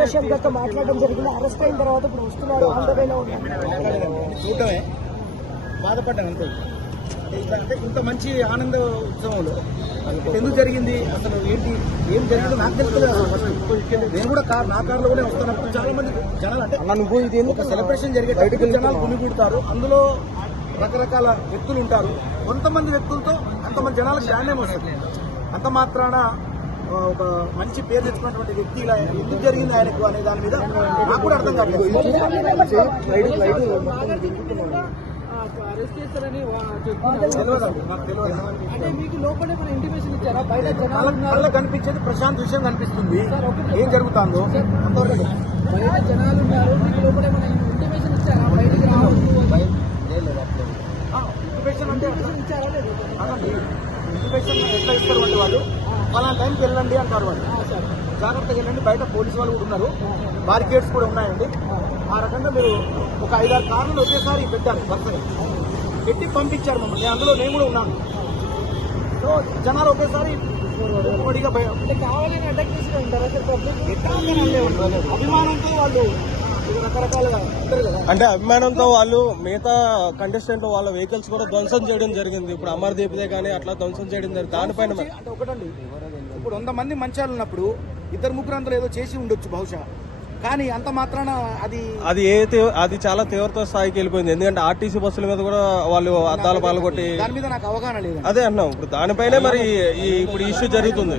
ప్రశాంత్ గారితో మాట్లాడడం జరిగింది. అరెస్ట్ అయిన తర్వాత ఇప్పుడు వస్తున్నారు, ఆందోళన చూడటమే బాధపడ్డాను అంతే. అంటే ఇంత మంచి ఆనంద ఉత్సవంలో ఎందుకు జరిగింది, అసలు ఏంటి, ఏం జరిగిందో నాకు తెలుస్తుంది. నేను కూడా నా కార్లో కూడా వస్తున్నప్పుడు చాలా మంది జనాలు, అంటే ఒక సెలబ్రేషన్ జరిగేటప్పుడు జనాలు గుమిగూడతారు. అందులో రకరకాల వ్యక్తులు ఉంటారు. కొంతమంది వ్యక్తులతో అంతమంది జనాలకు న్యాయం వస్తుంది. అంత మాత్రాన ఒక మంచి పేరు తెచ్చుకున్నటువంటి వ్యక్తి ఇలా ఎందుకు జరిగింది ఆయనకు అనే దాని మీద నాకు కూడా అర్థం కాదు. కళ్ళకు కనిపించేది ప్రశాంత్ విషయం కనిపిస్తుంది. ఏం జరుగుతుందో ఇంటిమేషన్ అంటే ఇంటిమేషన్ ఎట్లా ఇస్తారు అంటే వాళ్ళు ఫలానా టైంకి వెళ్ళండి అంటారు. వాళ్ళు జాగ్రత్తగా వెళ్ళండి. బయట పోలీసు వాళ్ళు కూడా ఉన్నారు, బారికేడ్స్ కూడా ఉన్నాయండి. ఆ రకంగా మీరు ఒక 5-6 కార్లు ఒకేసారి పెట్టారు, వరుసగా పెట్టి పంపించారు మమ్మల్ని. అందులో నేను కూడా ఉన్నాను. సో జనాలు ఒకేసారి అభిమానంతో వాళ్ళు రకరకాలుగా ఉంటారు కదా. అంటే అభిమానంతో వాళ్ళు మిగతా కంటెస్టెంట్ వాళ్ళ వెహికల్స్ కూడా ధ్వంసం చేయడం జరిగింది. ఇప్పుడు అమర్దీప్దే కానీ అట్లా ధ్వంసం చేయడం జరిగింది. దానిపైన అంటే ఒకటండి, ఇప్పుడు 100 మంది మంచాలు ఉన్నప్పుడు 2-3 అందులో ఏదో చేసి ఉండొచ్చు బహుశా, కానీ అంత మాత్రాన అది చాలా తీవ్రత స్థాయికి వెళ్ళిపోయింది. ఎందుకంటే ఆర్టీసీ బస్సుల మీద కూడా వాళ్ళు అద్దాలు పాల్గొట్టి, దాని మీద నాకు అవగాహన లేదు. అదే అన్నాం. ఇప్పుడు దానిపైనే మరి ఇప్పుడు ఇష్యూ జరుగుతుంది.